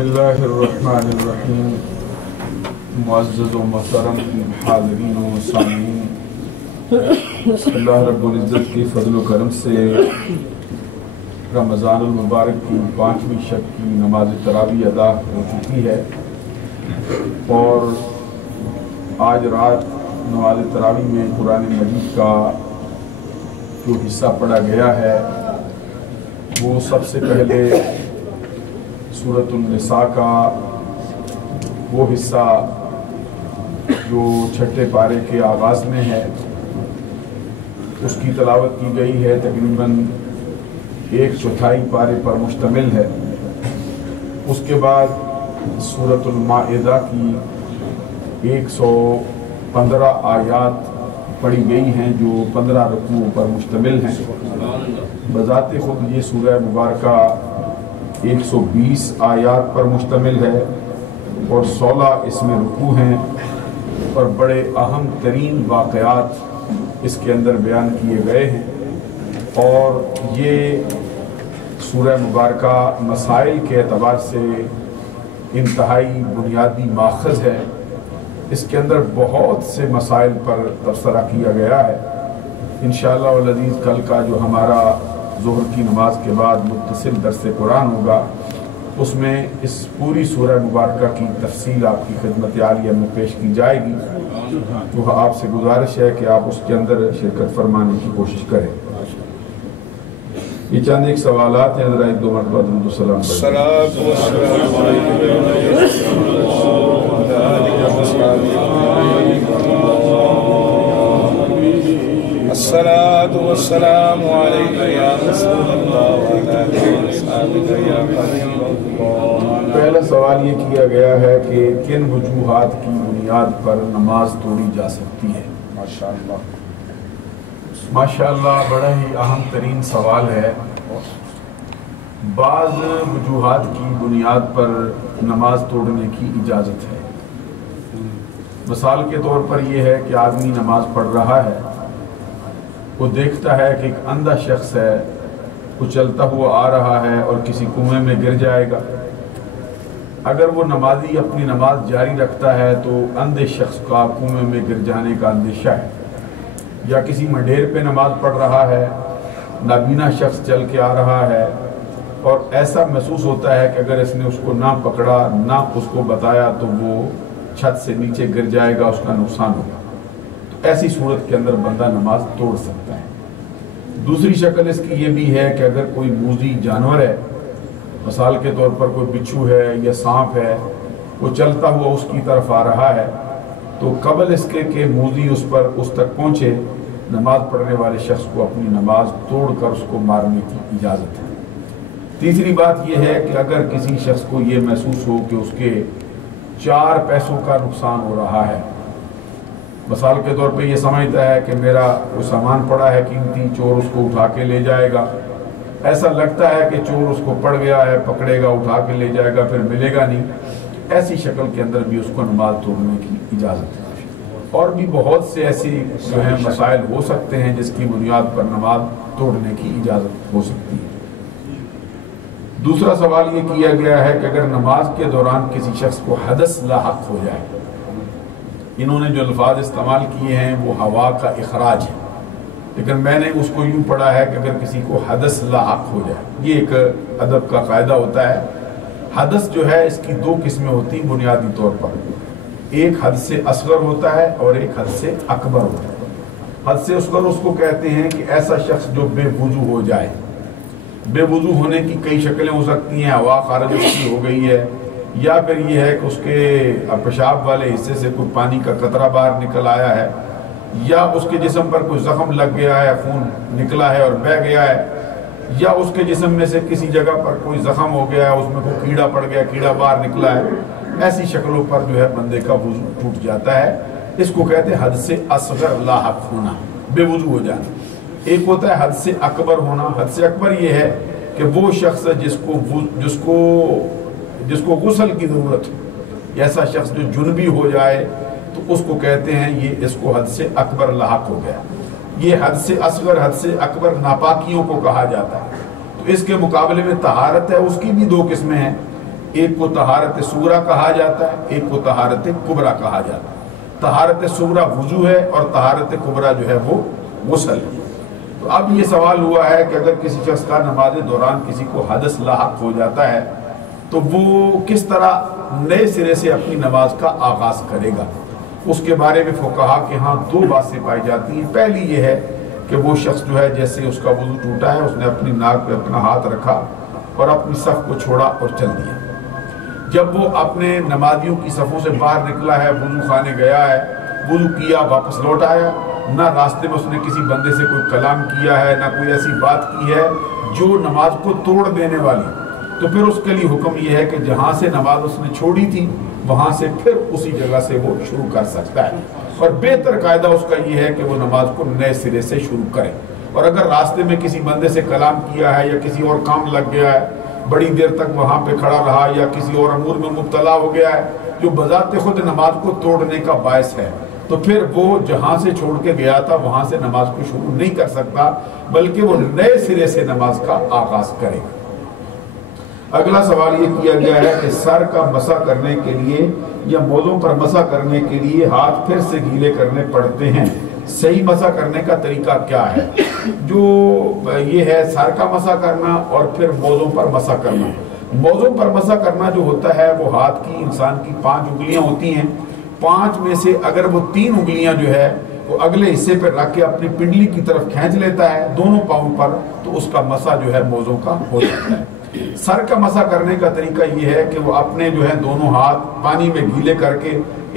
اللہ الرحمن الرحیم۔ معزز و محترم حاضرین و سامعین، اللہ رب العزت کی فضل و کرم سے رمضان المبارک کی 5ویں شب کی نماز تراویح ادا ہو چکی ہے، اور آج رات نماز تراویح میں قرآن مجید کا جو حصہ پڑھا گیا ہے وہ سب سے پہلے سورۃ النساء کا وہ حصہ جو چھٹے پارے کے آغاز میں ہے اس کی تلاوت کی گئی ہے، تقریباً 1/4 پارے پر مشتمل ہے۔ اس کے بعد سورۃ المائدہ کی 115 آیات پڑھی گئی ہیں جو 15 رکوعوں پر مشتمل ہیں۔ بذات خود یہ سورہ مبارکہ 120 آیات پر مشتمل ہے اور 16 اس میں رکوع ہیں، اور بڑے اہم ترین واقعات اس کے اندر بیان کیے گئے ہیں، اور یہ سورہ مبارکہ مسائل کے اعتبار سے انتہائی بنیادی ماخذ ہے۔ اس کے اندر بہت سے مسائل پر تبصرہ کیا گیا ہے۔ انشاءاللہ والعزیز کل کا جو ہمارا ظہر کی نماز کے بعد متصل درس قرآن ہوگا، اس میں اس پوری سورہ مبارکہ کی تفصیل آپ کی خدمت عالیہ میں پیش کی جائے گی، جو آپ سے گزارش ہے کہ آپ اس کے اندر شرکت فرمانے کی کوشش کریں۔ یہ چند ایک سوالات ہیں، ذرا 1-2 مرتبہ درود و سلام الصلاة والسلام علیکہ یا رسول اللہ وعلی آلہ وصحبہ یا حبیب اللہ۔ پہلا سوال یہ کیا گیا ہے کہ کن وجوہات کی بنیاد پر نماز توڑی جا سکتی ہے؟ ماشاءاللہ بڑا ہی اہم ترین سوال ہے۔ بعض وجوہات کی بنیاد پر نماز توڑنے کی اجازت ہے۔ مثال کے طور پر یہ ہے کہ آدمی نماز پڑھ رہا ہے، وہ دیکھتا ہے کہ ایک اندھا شخص ہے، وہ چلتا ہوا آ رہا ہے اور کسی کنویں میں گر جائے گا۔ اگر وہ نمازی اپنی نماز جاری رکھتا ہے تو اندھے شخص کا کنویں میں گر جانے کا اندیشہ ہے، یا کسی منڈیر پہ نماز پڑھ رہا ہے، نابینا شخص چل کے آ رہا ہے، اور ایسا محسوس ہوتا ہے کہ اگر اس نے اس کو نہ پکڑا نہ اس کو بتایا تو وہ چھت سے نیچے گر جائے گا، اس کا نقصان ہوگا، تو ایسی صورت کے اندر بندہ نماز توڑ سکتا ہے۔ دوسری شکل اس کی یہ بھی ہے کہ اگر کوئی موذی جانور ہے، مثال کے طور پر کوئی بچھو ہے یا سانپ ہے، وہ چلتا ہوا اس کی طرف آ رہا ہے، تو قبل اس کے کہ موذی اس تک پہنچے، نماز پڑھنے والے شخص کو اپنی نماز توڑ کر اس کو مارنے کی اجازت ہے۔ تیسری بات یہ ہے کہ اگر کسی شخص کو یہ محسوس ہو کہ اس کے 4 پیسوں کا نقصان ہو رہا ہے، مثال کے طور پہ یہ سمجھتا ہے کہ میرا وہ سامان پڑا ہے قیمتی، چور اس کو اٹھا کے لے جائے گا، ایسا لگتا ہے کہ چور اس کو پڑ گیا ہے، پکڑے گا، اٹھا کے لے جائے گا، پھر ملے گا نہیں، ایسی شکل کے اندر بھی اس کو نماز توڑنے کی اجازت ہے۔ اور بھی بہت سے ایسی جو ہیں مسائل ہو سکتے ہیں جس کی بنیاد پر نماز توڑنے کی اجازت ہو سکتی ہے۔ دوسرا سوال یہ کیا گیا ہے کہ اگر نماز کے دوران کسی شخص کو حدث لاحق ہو جائے، انہوں نے جو الفاظ استعمال کیے ہیں وہ ہوا کا اخراج ہے، لیکن میں نے اس کو یوں پڑھا ہے کہ اگر کسی کو حدث لاحق ہو جائے، یہ ایک ادب کا قاعدہ ہوتا ہے۔ حدث جو ہے اس کی 2 قسمیں ہوتی ہیں بنیادی طور پر، ایک حدث اصغر ہوتا ہے اور ایک حدث اکبر ہوتا ہے۔ حدث اصغر اس کو کہتے ہیں کہ ایسا شخص جو بے وضو ہو جائے۔ بے وضو ہونے کی کئی شکلیں ہو سکتی ہیں، ہوا خارج اس کی ہو گئی ہے، یا پھر یہ ہے کہ اس کے پیشاب والے حصے سے کوئی پانی کا قطرہ باہر نکل آیا ہے، یا اس کے جسم پر کوئی زخم لگ گیا ہے، خون نکلا ہے اور بہہ گیا ہے، یا اس کے جسم میں سے کسی جگہ پر کوئی زخم ہو گیا ہے، اس میں کوئی کیڑا پڑ گیا، کیڑا باہر نکلا ہے، ایسی شکلوں پر جو ہے بندے کا وضو ٹوٹ جاتا ہے۔ اس کو کہتے ہیں حدث اصغر لاحق ہونا، بے وضو ہو جانا۔ ایک ہوتا ہے حدث اکبر ہونا۔ حدث اکبر یہ ہے کہ وہ شخص جس کو غسل کی ضرورت ہو، ایسا شخص جو جنبی ہو جائے تو اس کو کہتے ہیں یہ اس کو حدث اکبر لاحق ہو گیا۔ یہ حدث اصغر حدث اکبر ناپاکیوں کو کہا جاتا ہے۔ تو اس کے مقابلے میں طہارت ہے، اس کی بھی 2 قسمیں ہیں۔ ایک کو طہارت صغریٰ کہا جاتا ہے، ایک کو طہارت کبریٰ کہا جاتا ہے۔ طہارت صغریٰ وضو ہے اور طہارت کبریٰ جو ہے وہ غسل ہے۔ تو اب یہ سوال ہوا ہے کہ اگر کسی شخص کا نماز دوران کسی کو حدث لاحق ہو جاتا ہے تو وہ کس طرح نئے سرے سے اپنی نماز کا آغاز کرے گا؟ اس کے بارے میں فقہا کے ہاں دو باتیں پائی جاتی ہیں۔ پہلی یہ ہے کہ وہ شخص جو ہے جیسے اس کا وضو ٹوٹا ہے، اس نے اپنی ناک پہ اپنا ہاتھ رکھا اور اپنی صف کو چھوڑا اور چل دیا۔ جب وہ اپنے نمازیوں کی صفوں سے باہر نکلا ہے، وضو خانے گیا ہے، وضو کیا، واپس لوٹ آیا، نہ راستے میں اس نے کسی بندے سے کوئی کلام کیا ہے، نہ کوئی ایسی بات کی ہے جو نماز کو توڑ دینے والی، تو پھر اس کے لیے حکم یہ ہے کہ جہاں سے نماز اس نے چھوڑی تھی وہاں سے پھر اسی جگہ سے وہ شروع کر سکتا ہے، اور بہتر قاعدہ اس کا یہ ہے کہ وہ نماز کو نئے سرے سے شروع کرے۔ اور اگر راستے میں کسی بندے سے کلام کیا ہے یا کسی اور کام لگ گیا ہے، بڑی دیر تک وہاں پہ کھڑا رہا یا کسی اور امور میں مبتلا ہو گیا ہے جو بذات خود نماز کو توڑنے کا باعث ہے، تو پھر وہ جہاں سے چھوڑ کے گیا تھا وہاں سے نماز کو شروع نہیں کر سکتا، بلکہ وہ نئے سرے سے نماز کا آغاز کرے گا۔ اگلا سوال یہ کیا گیا ہے کہ سر کا مسح کرنے کے لیے یا موزوں پر مسح کرنے کے لیے ہاتھ پھر سے گیلے کرنے پڑتے ہیں، صحیح مسح کرنے کا طریقہ کیا ہے؟ جو یہ ہے سر کا مسح کرنا اور پھر موزوں پر مسح کرنا۔ موزوں پر مسح کرنا جو ہوتا ہے وہ ہاتھ کی، انسان کی 5 انگلیاں ہوتی ہیں، 5 میں سے اگر وہ 3 انگلیاں جو ہے وہ اگلے حصے پر رکھ کے اپنی پنڈلی کی طرف کھینچ لیتا ہے دونوں پاؤں پر، تو اس کا مسح جو ہے موزوں کا ہو جاتا ہے۔ سر کا مسح کرنے کا طریقہ یہ ہے کہ وہ اپنے جو ہے دونوں ہاتھ پانی میں گیلے کر کے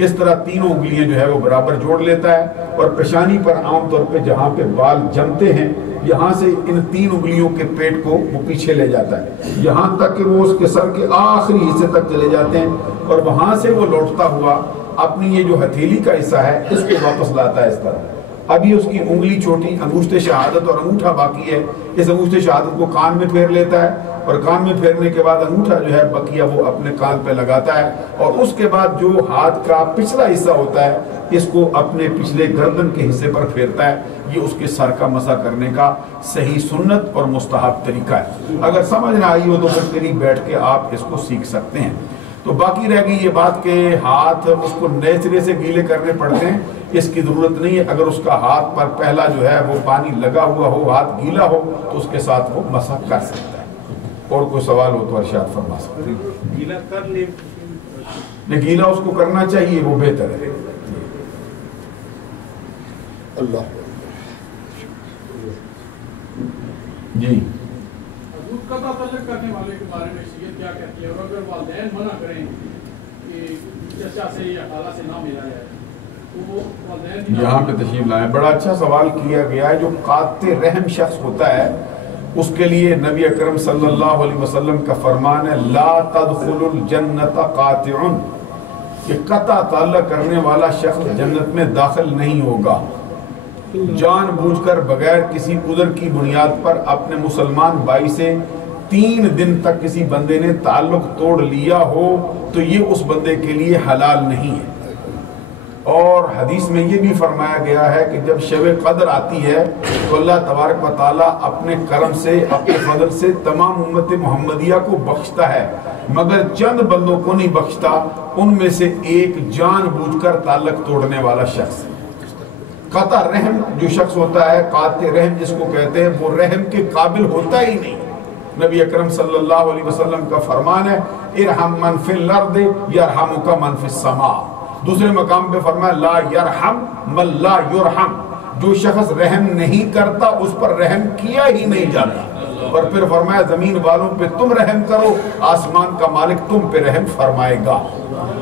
اس طرح تینوں انگلیاں جو ہے وہ برابر جوڑ لیتا ہے، اور پیشانی پر عام طور پہ جہاں پہ بال جمتے ہیں یہاں سے ان 3 انگلیوں کے پیٹ کو وہ پیچھے لے جاتا ہے یہاں تک کہ وہ اس کے سر کے آخری حصے تک چلے جاتے ہیں، اور وہاں سے وہ لوٹتا ہوا اپنی یہ جو ہتھیلی کا حصہ ہے اس کو واپس لاتا ہے اس طرح۔ ابھی اس کی انگلی چھوٹی انگوشت شہادت اور انگوٹھا باقی ہے، اس انگوشت شہادت کو کان میں پھیر لیتا ہے، اور کان میں پھیرنے کے بعد انگوٹھا جو ہے بقیہ وہ اپنے کان پہ لگاتا ہے، اور اس کے بعد جو ہاتھ کا پچھلا حصہ ہوتا ہے اس کو اپنے پچھلے گردن کے حصے پر پھیرتا ہے۔ یہ اس کے سر کا مسح کرنے کا صحیح سنت اور مستحب طریقہ ہے۔ اگر سمجھ نہ آئی ہو تو پھر قریب بیٹھ کے آپ اس کو سیکھ سکتے ہیں۔ تو باقی رہ گئی یہ بات کہ ہاتھ اس کو نئے سرے سے گیلے کرنے پڑتے ہیں، اس کی ضرورت نہیں ہے۔ اگر اس کا ہاتھ پر پہلا جو ہے وہ پانی لگا ہوا ہو، ہاتھ گیلا ہو، تو اس کے ساتھ وہ مسح کر سکتا ہے۔ اور کوئی سوال ہو تو ارشاد فرما سکتے ہیں۔ گیلا کر لے، گیلا اس کو کرنا چاہیے، وہ بہتر ہے۔ اللہ جی قطع تعلق کرنے والے کے بارے میں شریعت کیا کہتی ہے، اور اگر والدین منع کریں کہ چچا سے یا خالہ سے نہ ملا جائے تو وہ والدین یہاں پہ تشریف لائیں۔ بڑا اچھا سوال کیا گیا ہے۔ جو قاطع رحم شخص ہوتا ہے اس کے لیے نبی اکرم صلی اللہ علیہ وسلم کا فرمان ہے لا تدخل الجنت قاطع، کہ قطع تعلق کرنے والا شخص جنت میں داخل نہیں ہوگا۔ جان بوجھ کر بغیر کسی عذر کی بنیاد پر اپنے مسلمان بھائی سے 3 دن تک کسی بندے نے تعلق توڑ لیا ہو تو یہ اس بندے کے لیے حلال نہیں ہے۔ اور حدیث میں یہ بھی فرمایا گیا ہے کہ جب شب قدر آتی ہے تو اللہ تبارک و تعالیٰ اپنے کرم سے، اپنے فضل سے تمام امت محمدیہ کو بخشتا ہے، مگر چند بندوں کو نہیں بخشتا، ان میں سے ایک جان بوجھ کر تعلق توڑنے والا شخص۔ قطع رحم جو شخص ہوتا ہے، قاطع رحم جس کو کہتے ہیں، وہ رحم کے قابل ہوتا ہی نہیں۔ نبی اکرم صلی اللہ علیہ وسلم کا فرمان ہے ارحم من فی الارض یرحمک من فی السماء۔ دوسرے مقام پہ فرمایا لا یرحم من لا یرحم، جو شخص رحم نہیں کرتا اس پر رحم کیا ہی نہیں جاتا۔ اور پھر فرمایا زمین والوں پہ تم رحم کرو، آسمان کا مالک تم پہ رحم فرمائے گا۔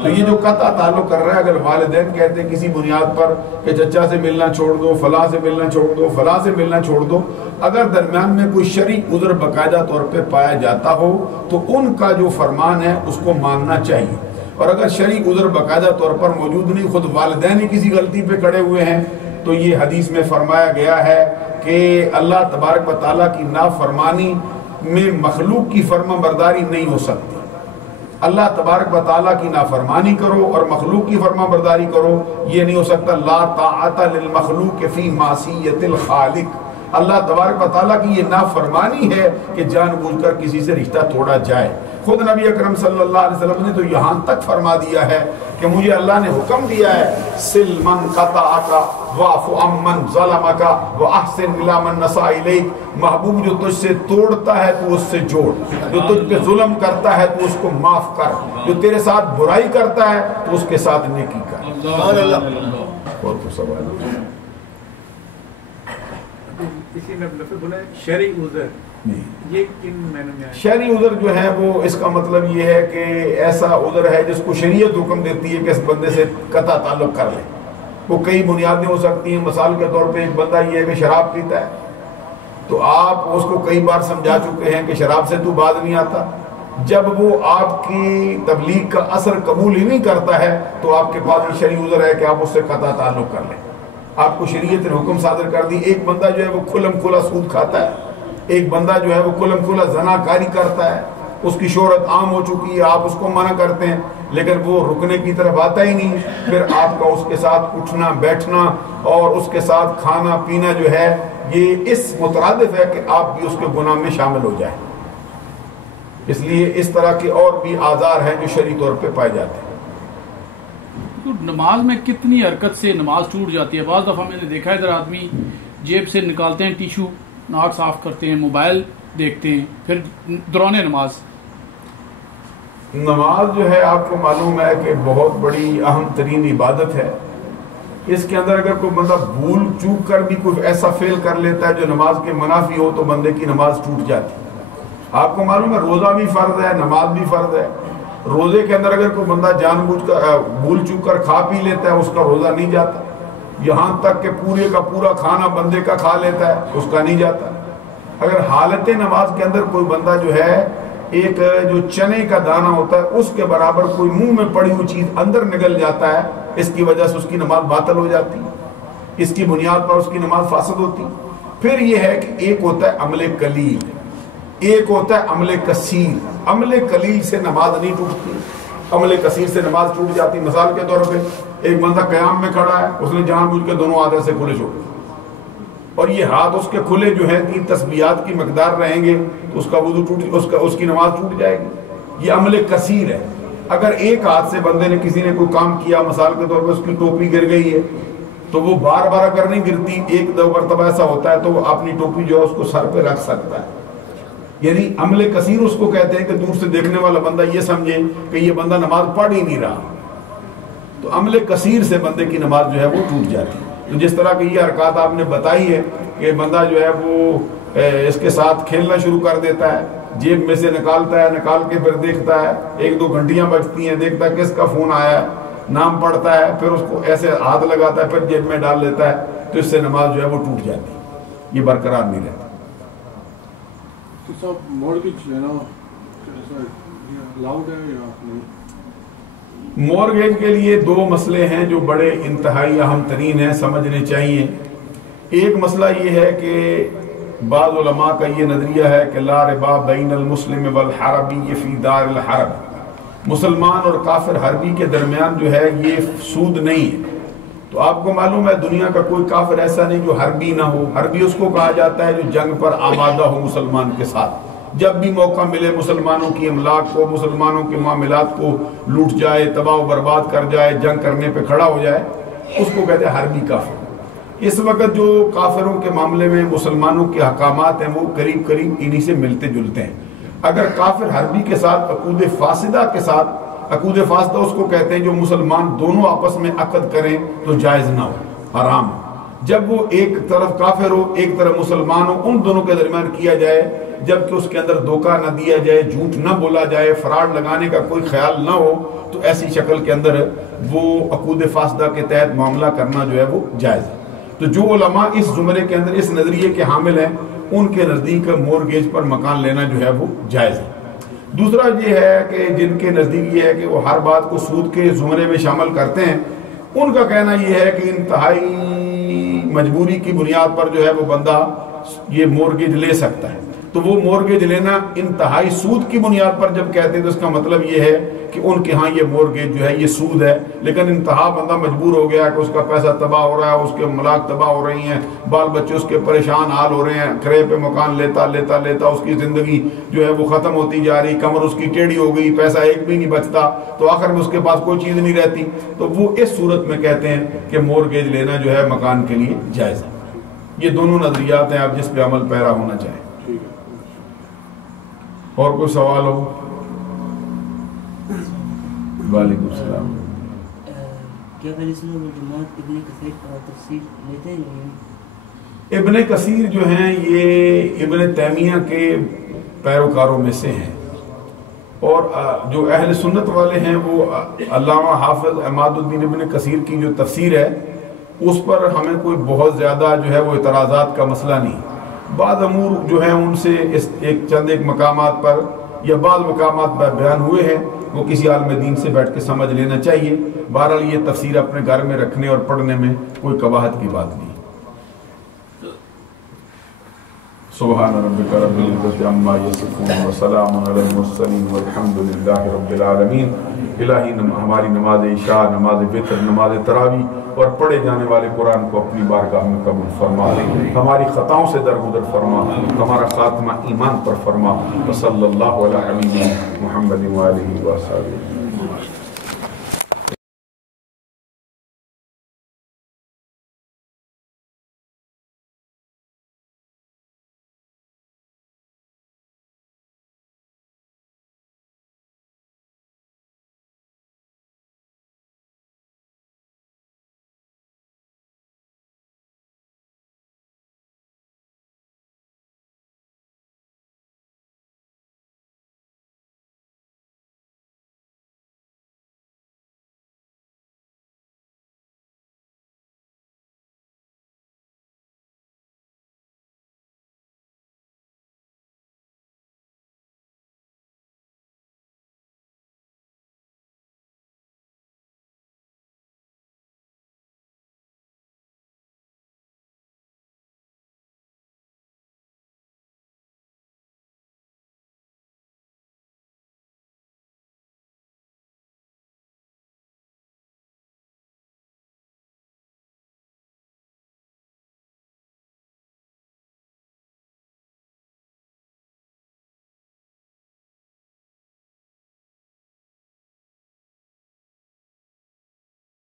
تو یہ جو قطع تعلق کر رہا ہے، اگر والدین کہتے ہیں کسی بنیاد پر کہ چچا سے ملنا چھوڑ دو، فلاں سے ملنا چھوڑ دو، فلاں سے ملنا چھوڑ دو، اگر درمیان میں کوئی شرعی عذر باقاعدہ طور پہ پایا جاتا ہو تو ان کا جو فرمان ہے اس کو ماننا چاہیے۔ اور اگر شرعی عذر باقاعدہ طور پر موجود نہیں، خود والدین ہی کسی غلطی پہ کھڑے ہوئے ہیں، تو یہ حدیث میں فرمایا گیا ہے کہ اللہ تبارک و تعالیٰ کی نافرمانی میں مخلوق کی فرما برداری نہیں ہو سکتی۔ اللہ تبارک و تعالیٰ کی نافرمانی کرو اور مخلوق کی فرما برداری کرو، یہ نہیں ہو سکتا۔ لا طاعت للمخلوق فی معصیت الخالق، اللہ تبارک و تعالیٰ کی یہ نافرمانی ہے کہ جان بوجھ کر کسی سے رشتہ توڑا جائے۔ خود نبی اکرم صلی اللہ علیہ وسلم نے تو یہاں تک فرما دیا ہے کہ مجھے اللہ نے حکم دیا ہے سل من قطعک واعف عمن ظلمک واحسن الی من نساء الیک، محبوب جو تجھ سے توڑتا ہے تو اس سے جوڑ، جو تجھ پہ ظلم کرتا ہے تو اس کو معاف کر، جو تیرے ساتھ برائی کرتا ہے تو اس کے ساتھ نیکی کر۔ سبحان اللہ۔ اور تو سوال اسی میں لفظ بولا ہے شرعی عذر، یہ کن معنی میں آیا؟ شرعی عذر جو ہے وہ اس کا مطلب یہ ہے کہ ایسا عذر ہے جس کو شریعت حکم دیتی ہے کہ اس بندے سے قطع تعلق کر لے۔ وہ کئی بنیادیں ہو سکتی ہیں، مثال کے طور پہ ایک بندہ یہ ہے کہ شراب پیتا ہے، تو آپ اس کو کئی بار سمجھا چکے ہیں کہ شراب سے تو باز نہیں آتا، جب وہ آپ کی تبلیغ کا اثر قبول ہی نہیں کرتا ہے تو آپ کے پاس یہ شرعی عذر ہے کہ آپ اس سے قطع تعلق کر لیں۔ آپ کو شریعت نے حکم صادر کر دی۔ ایک بندہ جو ہے وہ کھلم کھلا سود کھاتا ہے، ایک بندہ جو ہے وہ کھلم کھلا زنا کاری کرتا ہے، اس کی شہرت عام ہو چکی ہے، آپ اس کو منع کرتے ہیں لیکن وہ رکنے کی طرف آتا ہی نہیں، پھر آپ کا اس کے ساتھ اٹھنا بیٹھنا اور اس کے ساتھ کھانا پینا جو ہے یہ اس مترادف ہے کہ آپ بھی اس کے گناہ میں شامل ہو جائیں۔ اس لیے اس طرح کے اور بھی آزار ہیں جو شرعی طور پہ پائے جاتے ہیں۔ تو نماز میں کتنی حرکت سے نماز ٹوٹ جاتی ہے؟ بعض دفعہ میں نے دیکھا ہے ادھر آدمی جیب سے نکالتے ہیں ٹیشو، ناک صاف کرتے ہیں، موبائل دیکھتے ہیں، پھر دوران نماز جو ہے آپ کو معلوم ہے کہ بہت بڑی اہم ترین عبادت ہے۔ اس کے اندر اگر کوئی بندہ بھول چوک کر بھی کوئی ایسا فعل کر لیتا ہے جو نماز کے منافی ہو تو بندے کی نماز ٹوٹ جاتی ہے۔ آپ کو معلوم ہے روزہ بھی فرض ہے، نماز بھی فرض ہے۔ روزے کے اندر اگر کوئی بندہ جان بوجھ کر بھول چوک کر کھا پی لیتا ہے اس کا روزہ نہیں جاتا، یہاں تک کہ پورے کا پورا کھانا بندے کا کھا لیتا ہے اس کا نہیں جاتا۔ اگر حالت نماز کے اندر کوئی بندہ جو ہے ایک جو چنے کا دانہ ہوتا ہے اس کے برابر کوئی منہ میں پڑی ہوئی چیز اندر نگل جاتا ہے، اس کی وجہ سے اس کی نماز باطل ہو جاتی، اس کی بنیاد پر اس کی نماز فاسد ہوتی۔ پھر یہ ہے کہ ایک ہوتا ہے عمل قلیل، ایک ہوتا ہے عمل کثیر۔ عمل قلیل سے نماز نہیں ٹوٹتی، عمل کثیر سے نماز ٹوٹ جاتی۔ مثال کے طور پہ ایک بندہ قیام میں کھڑا ہے، اس نے جان بوجھ کے دونوں ہاتھ سے کھلے چھوڑ دیے اور یہ ہاتھ اس کے کھلے جو ہیں 3 تسبیحات کی مقدار رہیں گے تو اس کا وضو ٹوٹ اس کی نماز ٹوٹ جائے گی۔ یہ عمل کثیر ہے۔ اگر ایک ہاتھ سے بندے نے کسی نے کوئی کام کیا، مثال کے طور پہ اس کی ٹوپی گر گئی ہے تو وہ بار بار اگر نہیں گرتی، 1-2 مرتبہ ایسا ہوتا ہے تو وہ اپنی ٹوپی جو ہے اس کو سر پہ رکھ سکتا ہے۔ یعنی عمل کثیر اس کو کہتے ہیں کہ دور سے دیکھنے والا بندہ یہ سمجھے کہ یہ بندہ نماز پڑھ ہی نہیں رہا، تو عمل کثیر سے بندے کی نماز جو ہے وہ ٹوٹ جاتی ہے۔ تو جس طرح کی یہ حرکات آپ نے بتائی ہے کہ بندہ جو ہے وہ اس کے ساتھ کھیلنا شروع کر دیتا ہے، جیب میں سے نکالتا ہے، نکال کے پھر دیکھتا ہے، 1-2 گھنٹیاں بجتی ہیں، دیکھتا ہے کس کا فون آیا ہے، نام پڑھتا ہے، پھر اس کو ایسے ہاتھ لگاتا ہے، پھر جیب میں ڈال لیتا ہے، تو اس سے نماز جو ہے وہ ٹوٹ جاتی ہے، یہ برقرار نہیں رہتی۔ تو سب مورگیج لینا الاؤڈ ہے یا نہیں؟ مورگیج کے لیے 2 مسئلے ہیں جو بڑے انتہائی اہم ترین ہیں، سمجھنے چاہیے۔ ایک مسئلہ یہ ہے کہ بعض علماء کا یہ نظریہ ہے کہ لا ربا بین المسلم والحربی فی دار الحرب، مسلمان اور کافر حربی کے درمیان جو ہے یہ سود نہیں ہے۔ تو آپ کو معلوم ہے دنیا کا کوئی کافر ایسا نہیں جو حربی نہ ہو۔ حربی اس کو کہا جاتا ہے جو جنگ پر آمادہ ہو مسلمان کے ساتھ، جب بھی موقع ملے مسلمانوں کی املاک کو، مسلمانوں کے معاملات کو لوٹ جائے، تباہ و برباد کر جائے، جنگ کرنے پہ کھڑا ہو جائے، اس کو کہتے ہیں حربی کافر۔ اس وقت جو کافروں کے معاملے میں مسلمانوں کے احکامات ہیں وہ قریب قریب انہی سے ملتے جلتے ہیں۔ اگر کافر حربی کے ساتھ عقود فاسدہ کے ساتھ، عقود فاسدہ اس کو کہتے ہیں جو مسلمان دونوں آپس میں عقد کریں تو جائز نہ ہو، حرام ہو۔ جب وہ ایک طرف کافر ہو ایک طرف مسلمان ہو، ان دونوں کے درمیان کیا جائے جبکہ اس کے اندر دھوکہ نہ دیا جائے، جھوٹ نہ بولا جائے، فراڈ لگانے کا کوئی خیال نہ ہو، تو ایسی شکل کے اندر وہ عقود فاسدہ کے تحت معاملہ کرنا جو ہے وہ جائز ہے۔ تو جو علماء اس زمرے کے اندر اس نظریے کے حامل ہیں ان کے نزدیک مورگیج پر مکان لینا جو ہے وہ جائز ہے۔ دوسرا یہ ہے کہ جن کے نزدیک یہ ہے کہ وہ ہر بات کو سود کے زمرے میں شامل کرتے ہیں، ان کا کہنا یہ ہے کہ انتہائی مجبوری کی بنیاد پر جو ہے وہ بندہ یہ مورگیج لے سکتا ہے۔ تو وہ مورگیج لینا انتہائی سود کی بنیاد پر جب کہتے ہیں تو اس کا مطلب یہ ہے کہ ان کے ہاں یہ مورگیج جو ہے یہ سود ہے، لیکن انتہا بندہ مجبور ہو گیا کہ اس کا پیسہ تباہ ہو رہا ہے، اس کے املاک تباہ ہو رہی ہیں، بال بچے اس کے پریشان حال ہو رہے ہیں، کرے پہ مکان لیتا لیتا لیتا اس کی زندگی جو ہے وہ ختم ہوتی جا رہی، کمر اس کی ٹیڑھی ہو گئی، پیسہ ایک بھی نہیں بچتا، تو آخر میں اس کے پاس کوئی چیز نہیں رہتی، تو وہ اس صورت میں کہتے ہیں کہ مورگیج لینا جو ہے مکان کے لیے جائز ہے۔ یہ دونوں نظریات ہیں، آپ جس پہ عمل پیرا ہونا چاہیں۔ اور کوئی سوال ہو؟ وعلیکم السلام۔ کیا اہل سنت والجماعت ابن کثیر کا تفسیر لیتے ہیں؟ ابن کثیر جو ہیں یہ ابن تیمیہ کے پیروکاروں میں سے ہیں، اور جو اہل سنت والے ہیں وہ علامہ حافظ عماد الدین ابن کثیر کی جو تفسیر ہے اس پر ہمیں کوئی بہت زیادہ جو ہے وہ اعتراضات کا مسئلہ نہیں۔ بعض امور جو ہیں ان سے ایک مقامات پر یا بعض مقامات پر بیان ہوئے ہیں، وہ کسی عالم دین سے بیٹھ کے سمجھ لینا چاہیے۔ بہرحال یہ تفسیر اپنے گھر میں رکھنے اور پڑھنے میں کوئی قباحت کی بات نہیں۔ سبحان ربک رب العزت عما یصفون وسلام علی المرسلین والحمد للہ رب العالمین۔ الہی ہماری نماز عشاء، نماز وتر، نماز تراویح اور پڑھے جانے والے قرآن کو اپنی بارگاہ میں قبول فرما، ہماری خطاؤں سے درگزر فرما، ہمارا خاتمہ ایمان پر فرما۔ وصلی اللہ علی حبیبنا محمد وآلہ وصحبہ۔